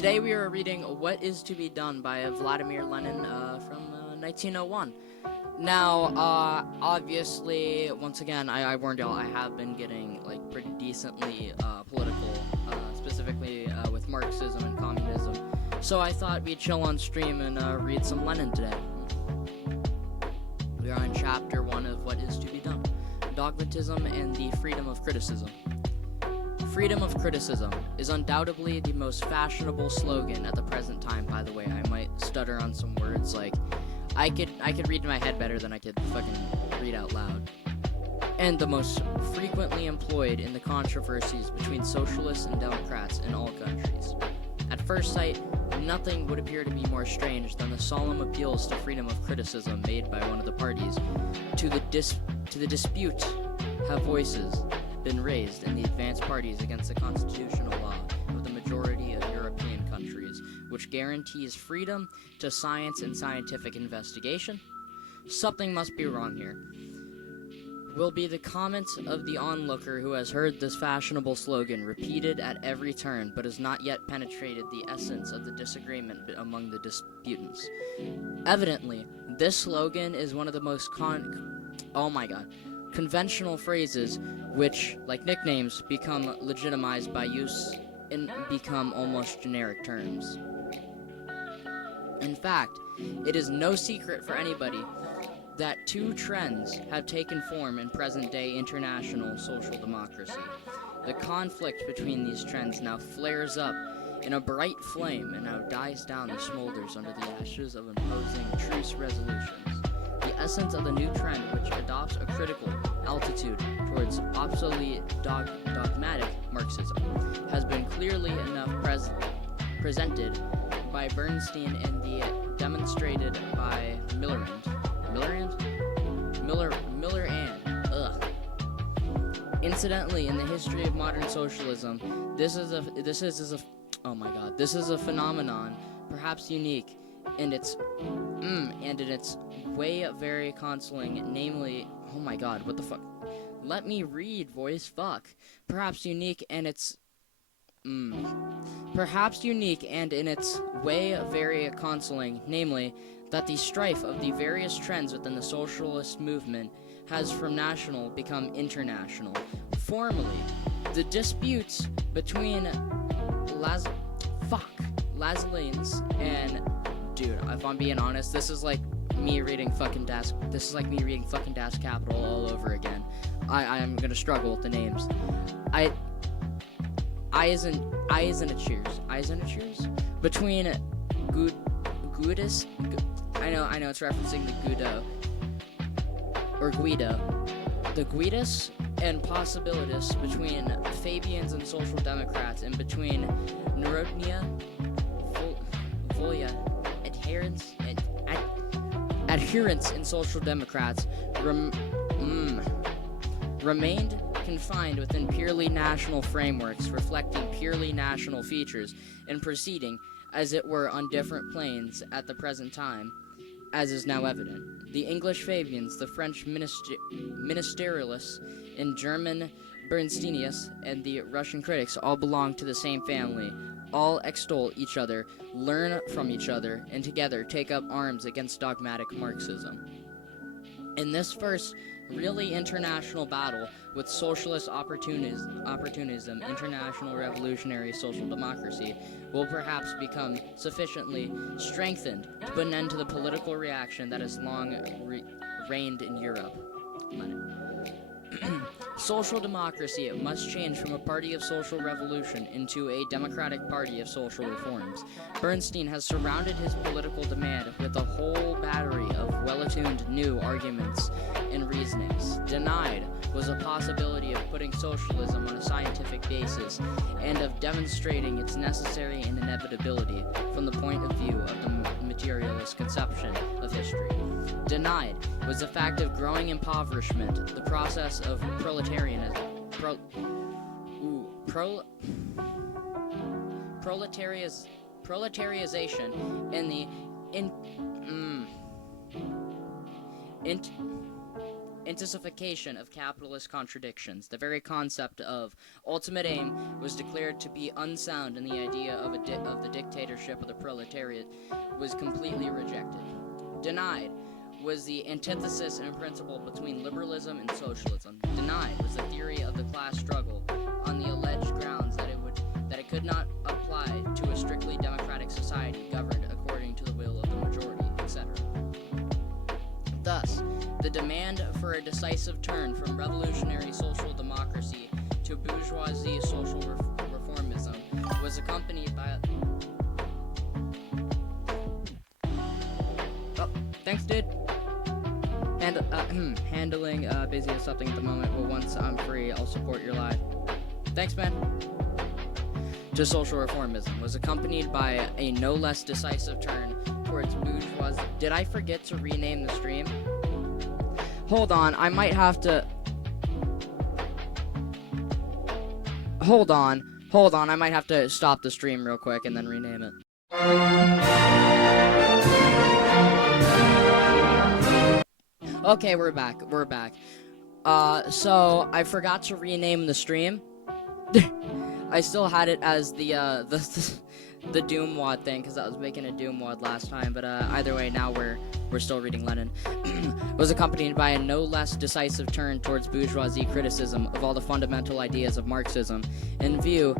Today we are reading What Is to Be Done by Vladimir Lenin from 1901. Now, obviously, once again, I warned y'all, I have been getting, pretty decently political, specifically with Marxism and communism. So I thought we'd chill on stream and read some Lenin today. We are on chapter 1 of What Is to Be Done, Dogmatism and the Freedom of Criticism. Freedom of criticism is undoubtedly the most fashionable slogan at the present time. By the way, I might stutter on some words, I could read in my head better than I could fucking read out loud. And the most frequently employed in the controversies between socialists and Democrats in all countries. At first sight, nothing would appear to be more strange than the solemn appeals to freedom of criticism made by one of the parties. To the dispute have voices been raised in the advanced parties against the constitutional law of the majority of European countries, which guarantees freedom to science and scientific investigation? Something must be wrong here, will be the comments of the onlooker who has heard this fashionable slogan repeated at every turn but has not yet penetrated the essence of the disagreement among the disputants. Evidently, this slogan is one of the most conventional phrases which, like nicknames, become legitimized by use and become almost generic terms. In fact, it is no secret for anybody that two trends have taken form in present-day international social democracy. The conflict between these trends now flares up in a bright flame and now dies down and smolders under the ashes of imposing truce resolutions. The essence of the new trend, which adopts a critical attitude towards obsolete dogmatic Marxism, has been clearly enough presented by Bernstein and demonstrated by Miller and Incidentally, in the history of modern socialism, this is a phenomenon perhaps unique in its way very consoling, namely, oh my god, what the fuck? Let me read, voice, fuck. Perhaps unique and in its way very consoling, namely, that the strife of the various trends within the socialist movement has from national become international. Formerly, the disputes between Lazarines and, dude, if I'm being honest, this is like me reading fucking Das Capital all over again. I am gonna struggle with the names. I isn't a cheers. Between Gudis, I know it's referencing the Guido or Guido. The Guidus and possibilities between Fabians and Social Democrats, and between Narodnia, Volia, adherents in Social Democrats remained confined within purely national frameworks, reflecting purely national features, and proceeding, as it were, on different planes at the present time, as is now evident. The English Fabians, the French ministerialists, and German Bernsteinists, and the Russian critics all belong to the same family, all extol each other, learn from each other, and together take up arms against dogmatic Marxism. In this first really international battle with socialist opportunism, international revolutionary social democracy will perhaps become sufficiently strengthened to put an end to the political reaction that has long reigned in Europe. Social democracy must change from a party of social revolution into a democratic party of social reforms. Bernstein has surrounded his political demand with a whole battery of well-attuned new arguments and reasonings. Denied was a possibility of putting socialism on a scientific basis and of demonstrating its necessary and inevitability from the point of view of the materialist conception of history. Denied was the fact of growing impoverishment, the process of proletarialization, and the intensification of capitalist contradictions. The very concept of ultimate aim was declared to be unsound, and the idea of the dictatorship of the proletariat was completely rejected. Denied was the antithesis in principle between liberalism and socialism. Denied was the theory of the class struggle on the alleged grounds that it could not apply to a strictly democratic society governed according to the will of the majority, etc. Thus, the demand for a decisive turn from revolutionary social democracy to bourgeoisie social reformism was accompanied by thanks, dude. Handling busy with something at the moment, but once I'm free, I'll support your live. Thanks, man. To social reformism was accompanied by a no less decisive turn towards bourgeoisie. Did I forget to rename the stream? Hold on, I might have to. Hold on, I might have to stop the stream real quick and then rename it. Okay, we're back. So I forgot to rename the stream. I still had it as the Doom Wad thing, because I was making a Doom Wad last time, but either way, now we're still reading Lenin. Was accompanied by a no less decisive turn towards bourgeoisie criticism of all the fundamental ideas of Marxism, in view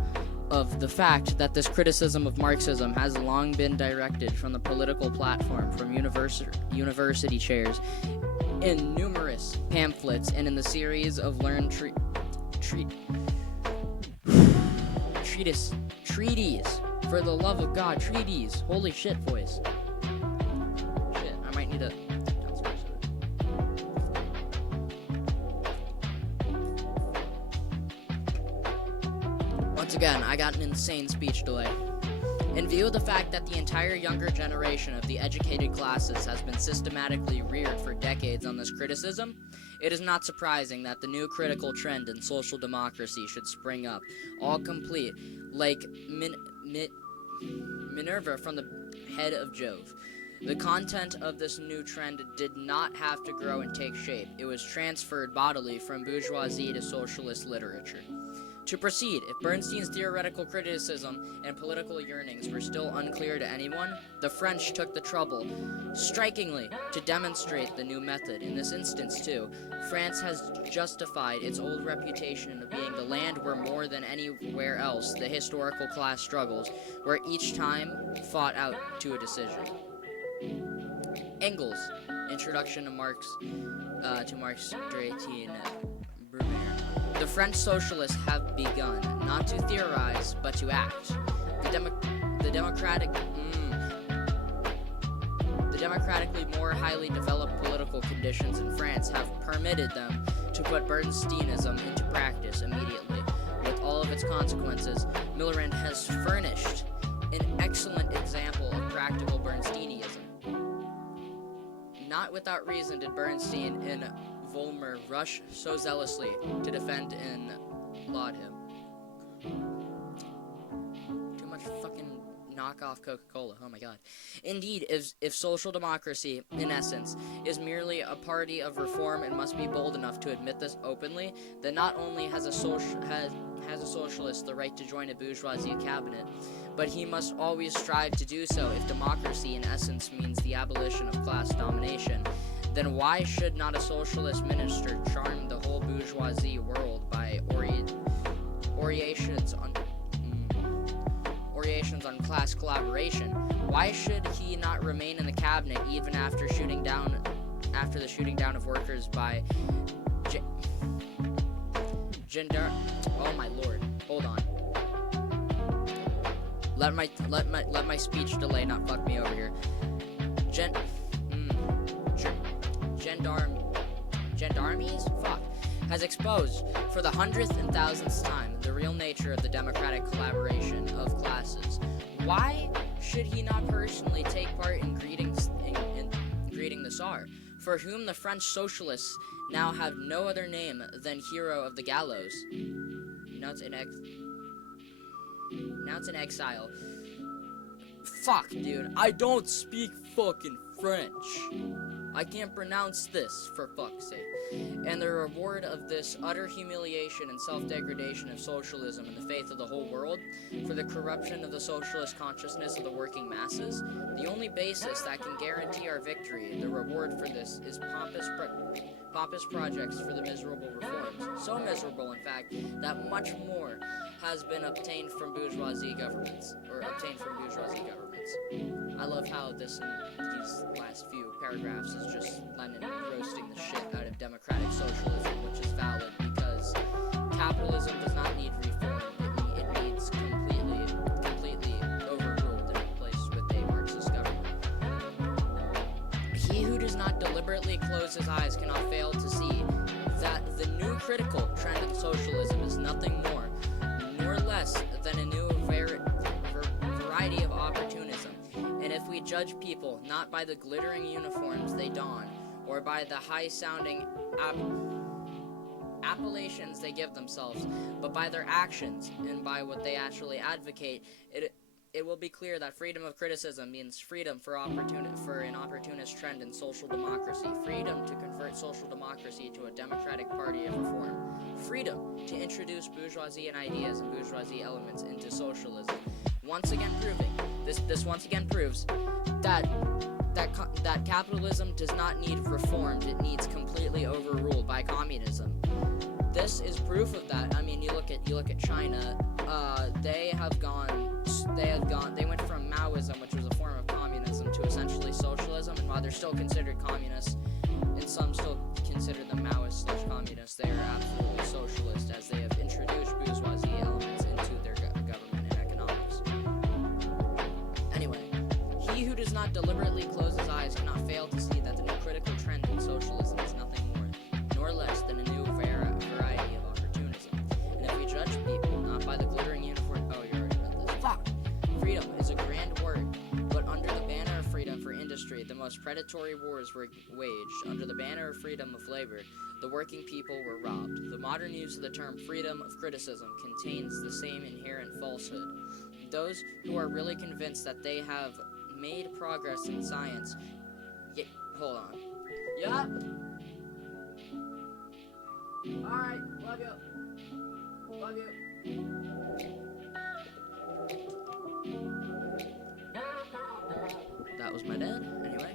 of the fact that this criticism of Marxism has long been directed from the political platform, from university chairs, in numerous pamphlets, and in the series of learned treaties. For the love of God, treaties. Holy shit, voice. Shit, I might need to. Once again, I got an insane speech delay. In view of the fact that the entire younger generation of the educated classes has been systematically reared for decades on this criticism, it is not surprising that the new critical trend in social democracy should spring up, all complete, like Minerva from the head of Jove. The content of this new trend did not have to grow and take shape. It was transferred bodily from bourgeoisie to socialist literature. To proceed, if Bernstein's theoretical criticism and political yearnings were still unclear to anyone, the French took the trouble, strikingly, to demonstrate the new method. In this instance, too, France has justified its old reputation of being the land where more than anywhere else the historical class struggles were each time fought out to a decision. Engels, Introduction to Marx, Drayton, Brumaire. The French socialists have begun, not to theorize, but to act. The democratically more highly developed political conditions in France have permitted them to put Bernsteinism into practice immediately. With all of its consequences, Millerand has furnished an excellent example of practical Bernsteinism. Not without reason did Bernstein and Volmer rush so zealously to defend and laud him. Too much fucking knockoff Coca-Cola, oh my god. Indeed, if social democracy, in essence, is merely a party of reform and must be bold enough to admit this openly, then not only has a socialist the right to join a bourgeoisie cabinet, but he must always strive to do so if democracy, in essence, means the abolition of class domination. Then why should not a socialist minister charm the whole bourgeoisie world by orations on class collaboration? Why should he not remain in the cabinet even after the shooting down of workers by Oh my lord! Hold on. Let my speech delay not fuck me over here. Gendarmes? Fuck. Has exposed, for the 100th and 1000th time, the real nature of the democratic collaboration of classes. Why should he not personally take part in greeting the Tsar, for whom the French socialists now have no other name than hero of the gallows? Now it's in exile. Fuck, dude. I don't speak fucking French. I can't pronounce this, for fuck's sake. And the reward of this utter humiliation and self-degradation of socialism in the faith of the whole world, for the corruption of the socialist consciousness of the working masses, the only basis that can guarantee our victory, the reward for this, is pompous projects for the miserable reforms. So miserable, in fact, that much more has been obtained from bourgeoisie governments. I love how this in these last few paragraphs is just Lenin roasting the shit out of democratic socialism, which is valid because capitalism does not need reform. It needs completely overruled and replaced with a Marxist government. He who does not deliberately close his eyes cannot fail to see that the new critical trend in socialism is nothing more nor less than a new variety of opportunism. And if we judge people not by the glittering uniforms they don, or by the high-sounding appellations they give themselves, but by their actions and by what they actually advocate, it will be clear that freedom of criticism means freedom for an opportunist trend in social democracy, freedom to convert social democracy to a democratic party of reform, freedom to introduce bourgeoisie and ideas and bourgeoisie elements into socialism. Once again proves that capitalism does not need reformed, it needs completely overruled by communism. This is proof of that. I mean, you look at China. They went from Maoism, which was a form of communism, to essentially socialism. And while they're still considered communists, and some still consider them Maoist/communists, they are absolutely socialist, as they have introduced bourgeoisie elements into their government and economics. Anyway, he who does not deliberately close his eyes cannot fail to see that the new critical trend in socialism is nothing more nor less than a new variety of opportunism. And if we judge people not by the glittering uniform, freedom is a grand word, but under the banner of freedom for industry, the most predatory wars were waged. Under the banner of freedom of labor, the working people were robbed. The modern use of the term freedom of criticism contains the same inherent falsehood. Those who are really convinced that they have made progress in science... hold on. Yup! Alright, love you. Love you. That was my dad. Anyway,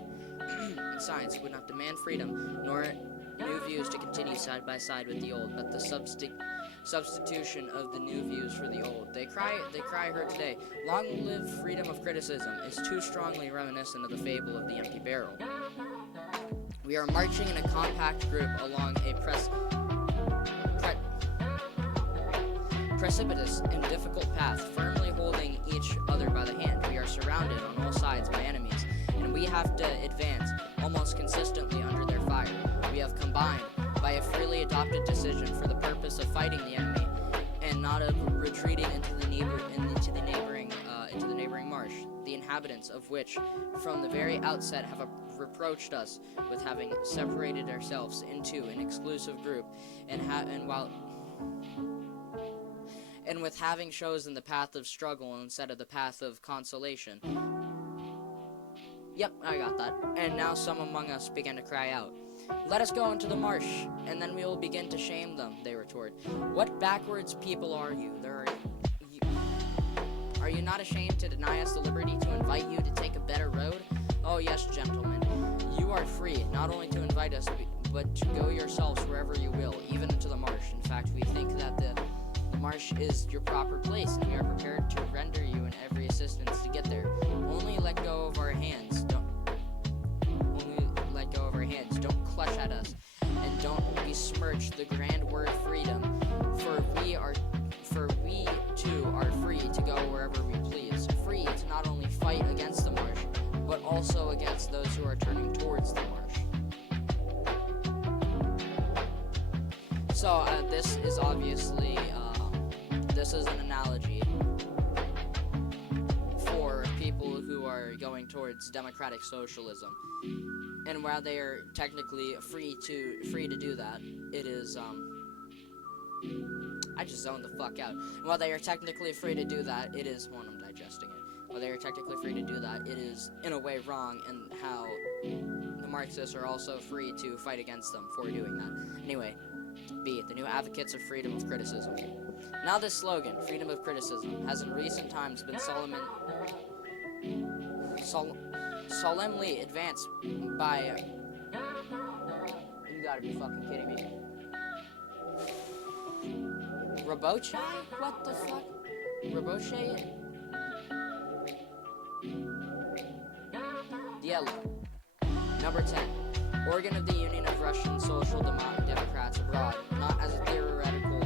in science would not demand freedom, nor new views to continue side by side with the old, but the substitution of the new views for the old. They cry heard today. Long live freedom of criticism is too strongly reminiscent of the fable of the empty barrel. We are marching in a compact group along a precipitous and difficult path, firmly holding each other by the hand. We are surrounded on all sides by enemies, and we have to advance almost consistently under their fire. We have combined by a freely adopted decision for the purpose of fighting the enemy, and not of retreating into the neighboring marsh, the inhabitants of which, from the very outset, have reproached us with having separated ourselves into an exclusive group, and with having chosen the path of struggle instead of the path of consolation. Yep, I got that. And now some among us began to cry out, "Let us go into the marsh, and then we will begin to shame them," they retort. "What backwards people are you? Are you not ashamed to deny us the liberty to invite you to take a better road? Oh yes, gentlemen, you are free, not only to invite us, but to go yourselves wherever you will, even into the marsh. In fact, we think that the marsh is your proper place, and we are prepared to render you in every assistance to get there. Only let go of our hands. Don't clutch at us, and don't besmirch the grand word freedom, for we too are free to go wherever we please, free to not only fight against the marsh, but also against those who are turning towards the marsh." So this is obviously this is an analogy for people who are going towards democratic socialism. And while they are technically free to do that, it is I just zoned the fuck out. And while they are technically free to do that, it is I'm digesting it. while they are technically free to do that, it is in a way wrong, and how the Marxists are also free to fight against them for doing that. Anyway, B, the new advocates of freedom of criticism. Now this slogan, freedom of criticism, has in recent times been solemnly advanced by... You gotta be fucking kidding me. Roboche? What the fuck? Roboche? Yellow. Number 10. Organ of the Union of Russian Social Democrats Abroad, not as a theoretical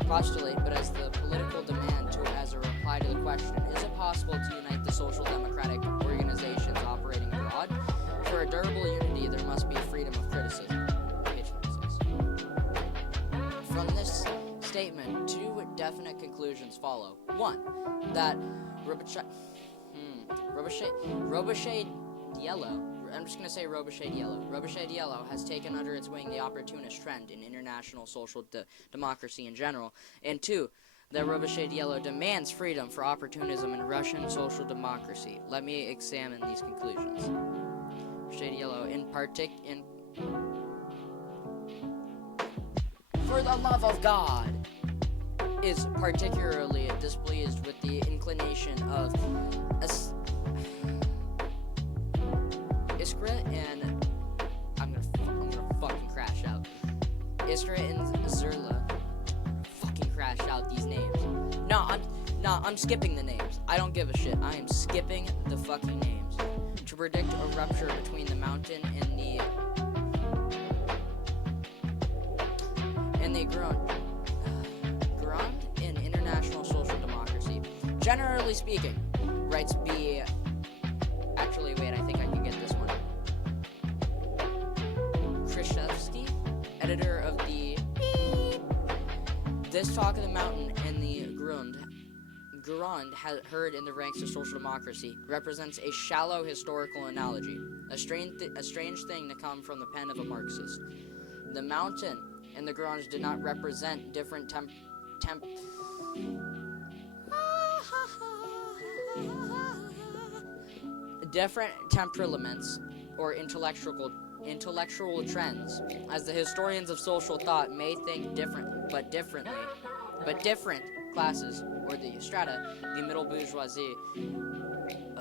postulate, but as the political demand as a reply to the question, is it possible to unite the social democratic organizations operating abroad? For a durable unity, there must be freedom of criticism. Page 46. From this statement, two definite conclusions follow. One, that Roboche Yellow, I'm just going to say Roboche Yellow. Roboche Yellow has taken under its wing the opportunist trend in international social democracy in general. And two, that Roboche Yellow demands freedom for opportunism in Russian social democracy. Let me examine these conclusions. Roboche Yellow, for the love of God, is particularly displeased with the inclination of Iskra and I'm gonna fucking crash out. Iskra and Zerla. Fucking crash out these names. I'm skipping the names. I don't give a shit. I am skipping the fucking names. To predict a rupture between the mountain and the Grand in international social democracy. Generally speaking, writes B. Actually, wait, I think I can get this one. Krishevsky, editor of the This Talk of the Mountain and the Grand heard in the ranks of social democracy represents a shallow historical analogy, a strange thing to come from the pen of a Marxist. The mountain and the Grand did not represent different different temperaments or intellectual trends, as the historians of social thought may think different classes, or the strata, the middle bourgeoisie,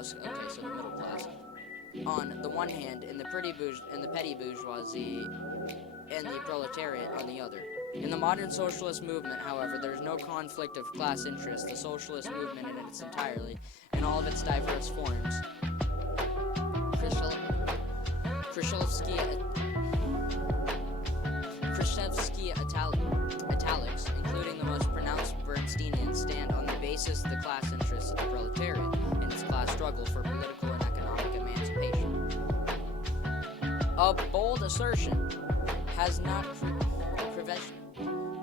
so the middle class, on the one hand, and the petty bourgeoisie, and the proletariat on the other. In the modern socialist movement, however, there is no conflict of class interests. The socialist movement in its entirety, in all of its diverse forms. Krishevsky italics, including the most pronounced Bernsteinians, stand on the basis of the class interests of the proletariat in its class struggle for political and economic emancipation. A bold assertion has not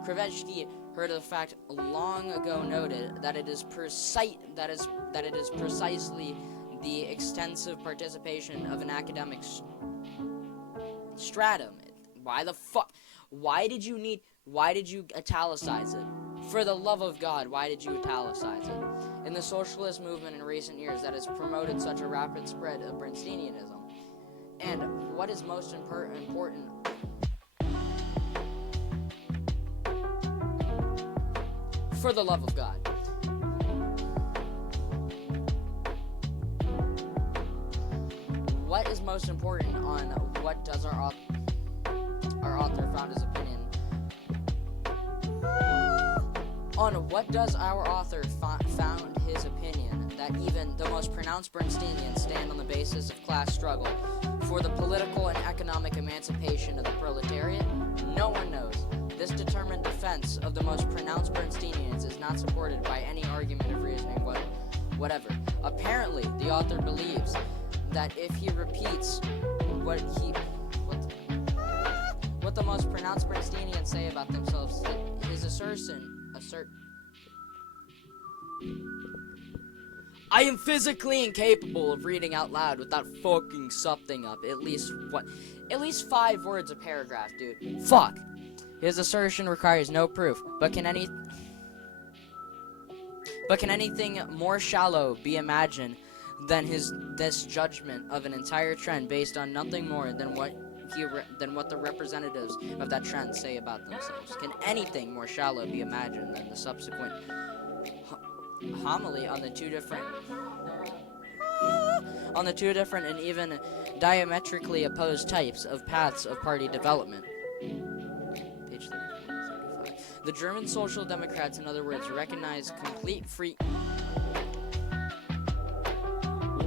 Krivetsky heard of the fact long ago noted that it is precisely the extensive participation of an academic stratum. Why the fuck? Why did you italicize it? For the love of God, why did you italicize it? In the socialist movement in recent years that has promoted such a rapid spread of Bernsteinianism. And what is most important, for the love of God. What is most important on what does our author found his opinion? On what does our author found his opinion that even the most pronounced Bernsteinians stand on the basis of class struggle for the political and economic emancipation of the proletariat? No one knows. This determined defense of the most pronounced Bernsteinians is not supported by any argument of reasoning whatever. Apparently, the author believes that if he repeats what the most pronounced Bernsteinians say about themselves, his assertion. I am physically incapable of reading out loud without fucking something up. At least 5 words a paragraph, dude. Fuck. His assertion requires no proof, but But can anything more shallow be imagined than this judgment of an entire trend based on nothing more than what the representatives of that trend say about themselves? Can anything more shallow be imagined than the subsequent homily on the two different and even diametrically opposed types of paths of party development? Page 35. The German Social Democrats, in other words, recognize complete free.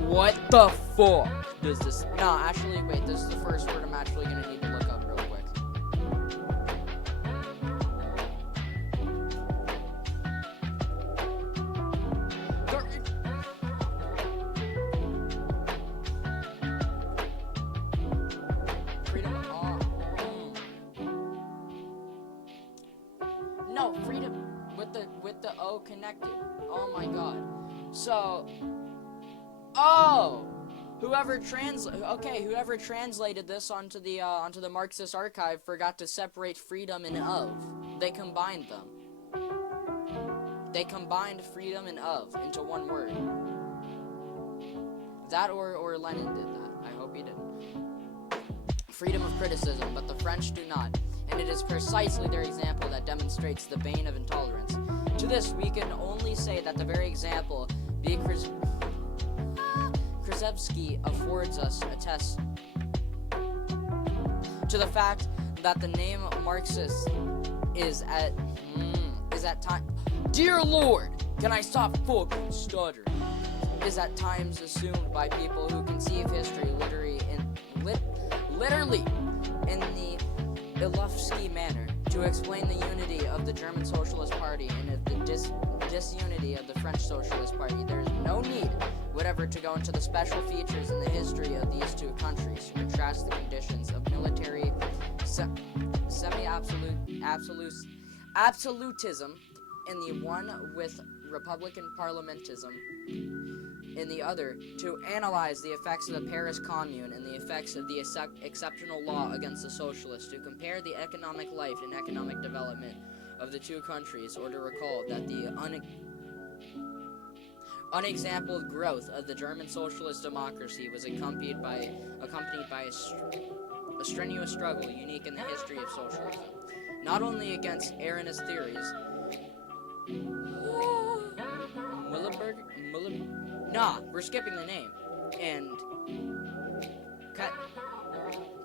What the fuck does this? No, actually, wait. This is the first word I'm actually gonna need to look up real quick. Freedom. No, freedom with the O connected. Oh my god. So. Oh, whoever translated this onto the Marxist archive forgot to separate freedom and of. They combined them. They combined freedom and of into one word. That or Lenin did that. I hope he didn't. Freedom of criticism, but the French do not, and it is precisely their example that demonstrates the bane of intolerance. To this, we can only say that the very example, Krzyzewski affords us a test to the fact that the name Marxist is at time. Dear Lord, can I stop fucking stuttering? Is at times assumed by people who conceive history literally in the Ilofsky manner to explain the unity of the German Socialist Party and the disunity of the French Socialist Party. There is no need whatever to go into the special features in the history of these two countries to contrast the conditions of military absolutism in the one with republican parliamentism in the other, to analyze the effects of the Paris Commune and the effects of the exceptional law against the socialists, to compare the economic life and economic development of the two countries, or to recall that the unexampled growth of the German socialist democracy was accompanied by a strenuous struggle unique in the history of socialism, not only against Aronist theories. We're skipping the name. And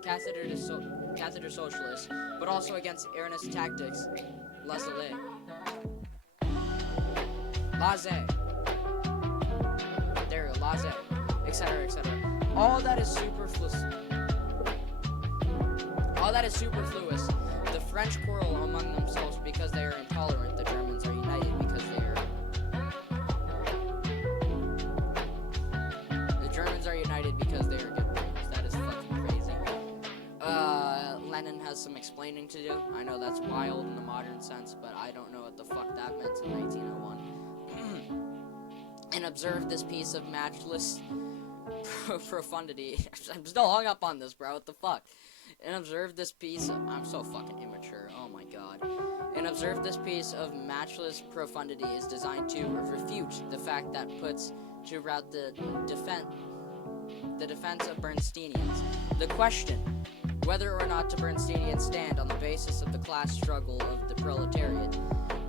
catheter socialists, but also against Aronist tactics, laissez, there, laissez, etc., etc. All that is superfluous. The French quarrel among themselves because they are intolerant. The Germans are united because they are. The Germans are united because they are good boys. That is fucking crazy. Lenin has some explaining to do. I know that's wild in the modern sense, but I don't know what the fuck that meant in 1901. And observe this piece of matchless profundity. I'm still hung up on this, bro. What the fuck? And observe this piece of, I'm so fucking immature, oh my god. And observe this piece of matchless profundity is designed to refute the fact that puts to rout the defense of Bernsteinians. The question, whether or not the Bernsteinians stand on the basis of the class struggle of the proletariat,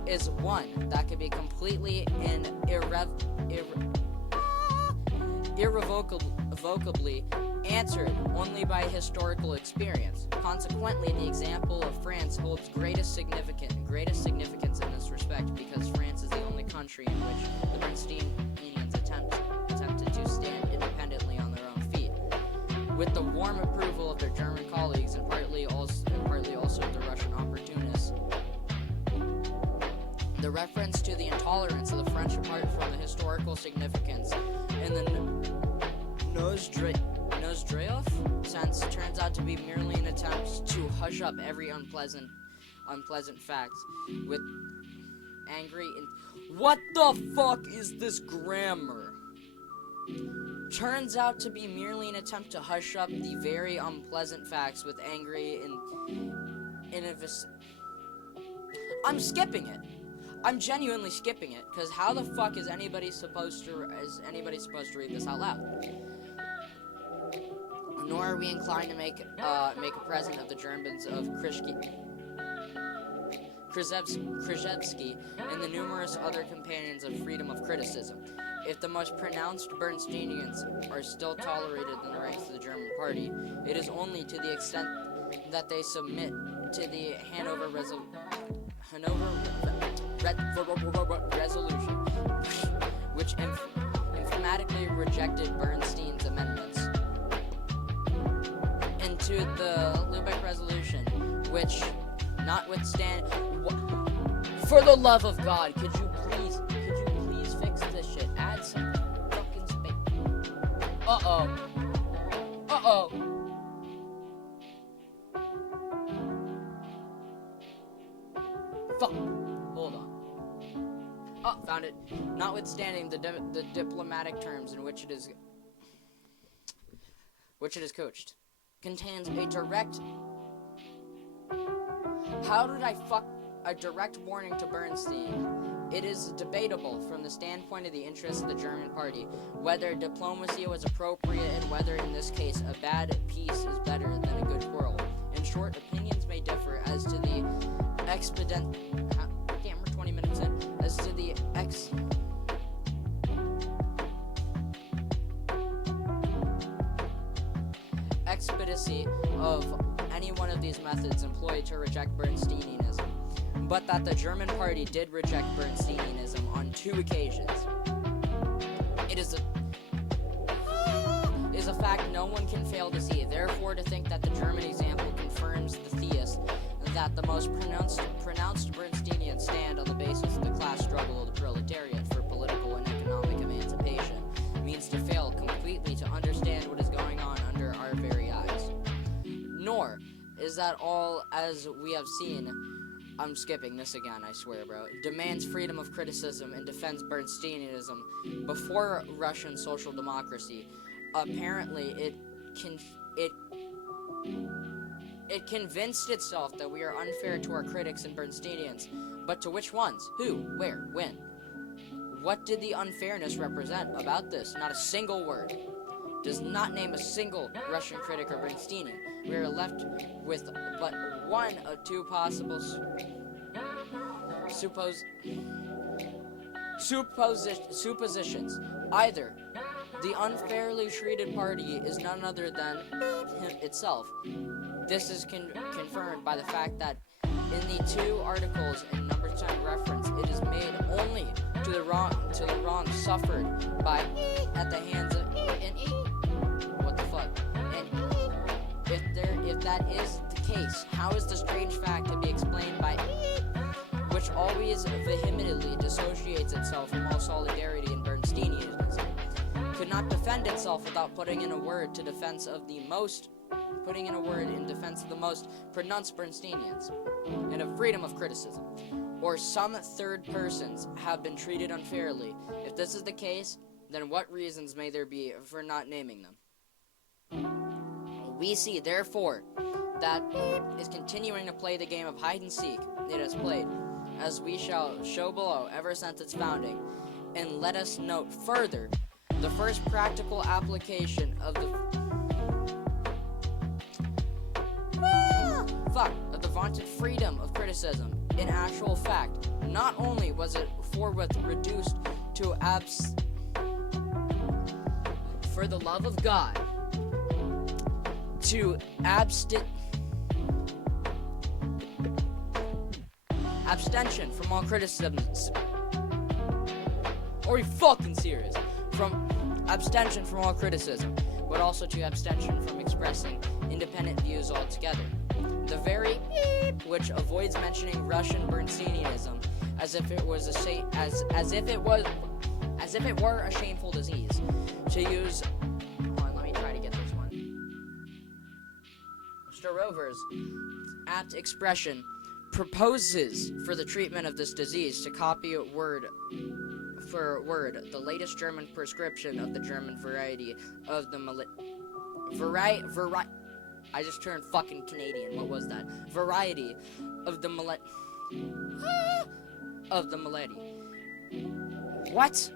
is one that can be completely and irrevocably answered only by historical experience. Consequently, the example of France holds greatest significance in this respect, because France is the only country in which the Bernsteinians attempted to stand independently on their own feet. With the warm approval of their German colleagues and partly also the Russian opportunists. The reference to the intolerance of the French apart from the historical significance in the Nozdrevov sense turns out to be merely an attempt to hush up every unpleasant facts with angry and what the fuck is this grammar? Turns out to be merely an attempt to hush up the very unpleasant facts with angry and I'm skipping it. I'm genuinely skipping it, because how the fuck is anybody supposed to read this out loud? Nor are we inclined to make a president of the Germans of Krzyzewski and the numerous other companions of freedom of criticism. If the most pronounced Bernsteinians are still tolerated in the ranks of the German party, it is only to the extent that they submit to the Hanover Resolution, which emphatically rejected Bernstein's amendments, and to the Lubeck Resolution, which, notwithstanding, for the love of God, could you please fix this shit? Add some fucking space. Uh-oh. Fuck. Hold on. Oh, found it. Notwithstanding the diplomatic terms in which it is coached, contains a direct. How did I fuck a direct warning to Bernstein? It is debatable from the standpoint of the interests of the German party whether diplomacy was appropriate and whether in this case a bad peace is better than a good quarrel. In short, opinions may differ as to the damn, we're 20 minutes in. As to the expediency of any one of these methods employed to reject Bernsteinianism, but that the German party did reject Bernsteinianism on 2 occasions. It is a fact no one can fail to see. Therefore, to think that the German example confirms the theist that the most pronounced Bernsteinians stand on the basis of the class struggle of the proletariat for political and economic emancipation means to fail completely to understand what is going on under our very eyes. Nor is that all, as we have seen. I'm skipping this again, I swear, bro. Demands freedom of criticism and defends Bernsteinianism before Russian social democracy. Apparently, it convinced itself that we are unfair to our critics and Bernsteinians. But to which ones? Who? Where? When? What did the unfairness represent about this? Not a single word. Does not name a single Russian critic or Bernsteinian. We are left with but one of 2 possible suppositions. Either the unfairly treated party is none other than him itself. This is confirmed by the fact that in the 2 articles in number 10 reference, it is made only to the wrong suffered by at the hands of and what the fuck. And if that is the case, how is the strange fact to be explained by which always vehemently dissociates itself from all solidarity in Bernsteinianism, could not defend itself without putting in a word in defense of the most pronounced Bernsteinians, and of freedom of criticism, or some third persons have been treated unfairly? If this is the case, then what reasons may there be for not naming them? We see, therefore, that is continuing to play the game of hide-and-seek it has played, as we shall show below, ever since its founding. And let us note further the first practical application of the vaunted freedom of criticism. In actual fact, not only was it forthwith reduced to for the love of God, to abstention from all criticisms. Are we fucking serious? From abstention from all criticism, but also to abstention from expressing independent views altogether. The very which avoids mentioning Russian Bernsteinianism as if it was as if it were a shameful disease. To use, hold on, let me try to get this one. Mr. Rover's apt expression proposes for the treatment of this disease to copy word for word the latest German prescription of the German variety of the I just turned fucking Canadian. What was that? Variety of the of the millennium. What?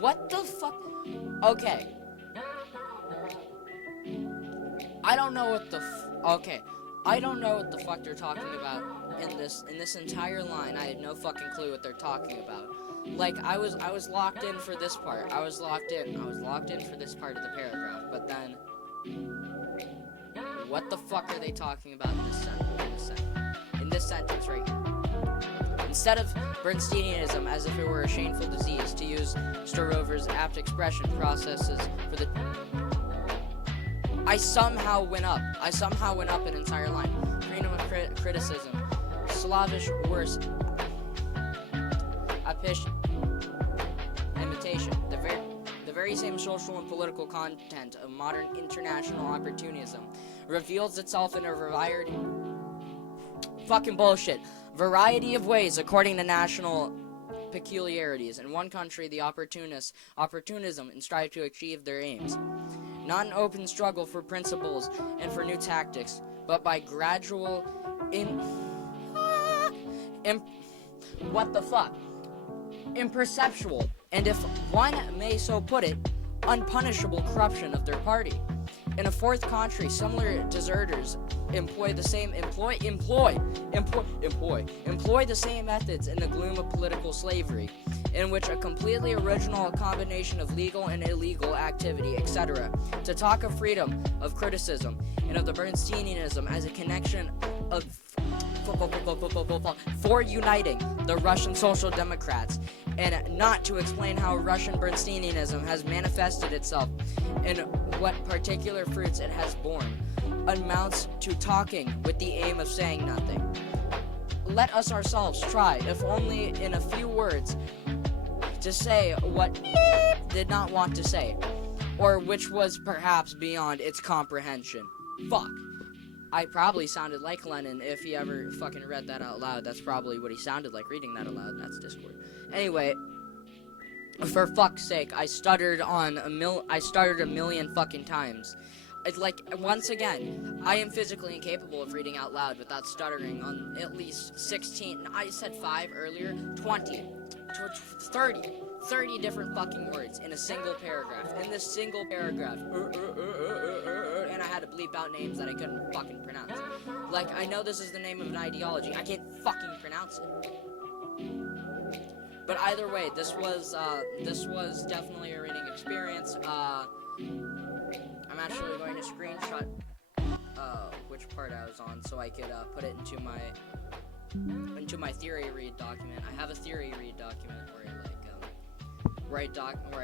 What the fuck? Okay. I don't know what the okay. I don't know what the fuck they're talking about in this entire line. I had no fucking clue what they're talking about. Like I was locked in for this part. I was locked in for this part of the paragraph. But then what the fuck are they talking about in this sentence right here? Instead of Bernsteinianism as if it were a shameful disease, to use Storover's apt expression, processes for the... I somehow went up an entire line. Freedom of criticism. Slavish worse. Apish imitation. The very same social and political content of modern international opportunism reveals itself in a variety... Fucking bullshit. Variety of ways according to national peculiarities. In one country, the opportunism and strive to achieve their aims. Not an open struggle for principles and for new tactics, but by gradual what the fuck? Imperceptual, and if one may so put it, unpunishable corruption of their party. In a fourth country, similar deserters employ the same methods in the gloom of political slavery, in which a completely original combination of legal and illegal activity, etc. To talk of freedom of criticism and of the Bernsteinianism as a connection of for uniting the Russian Social Democrats, and not to explain how Russian Bernsteinianism has manifested itself and what particular fruits it has borne, amounts to talking with the aim of saying nothing. Let us ourselves try, if only in a few words, to say what did not want to say, or which was perhaps beyond its comprehension. Fuck. I probably sounded like Lenin if he ever fucking read that out loud. That's probably what he sounded like reading that aloud. That's Discord. Anyway, for fuck's sake, I stuttered a million fucking times. It's like, once again, I am physically incapable of reading out loud without stuttering on at least 16, I said 5 earlier, 20, 30 different fucking words in a single paragraph. In this single paragraph, and I had to bleep out names that I couldn't fucking pronounce. Like, I know this is the name of an ideology, I can't fucking pronounce it. But either way, this was definitely a reading experience. I'm actually going to screenshot which part I was on so I could put it into my theory read document. I have a theory read document where I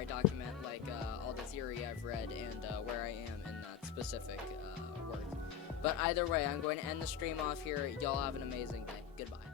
document like all the theory I've read and where I am in that specific work. But either way, I'm going to end the stream off here. Y'all have an amazing day. Goodbye.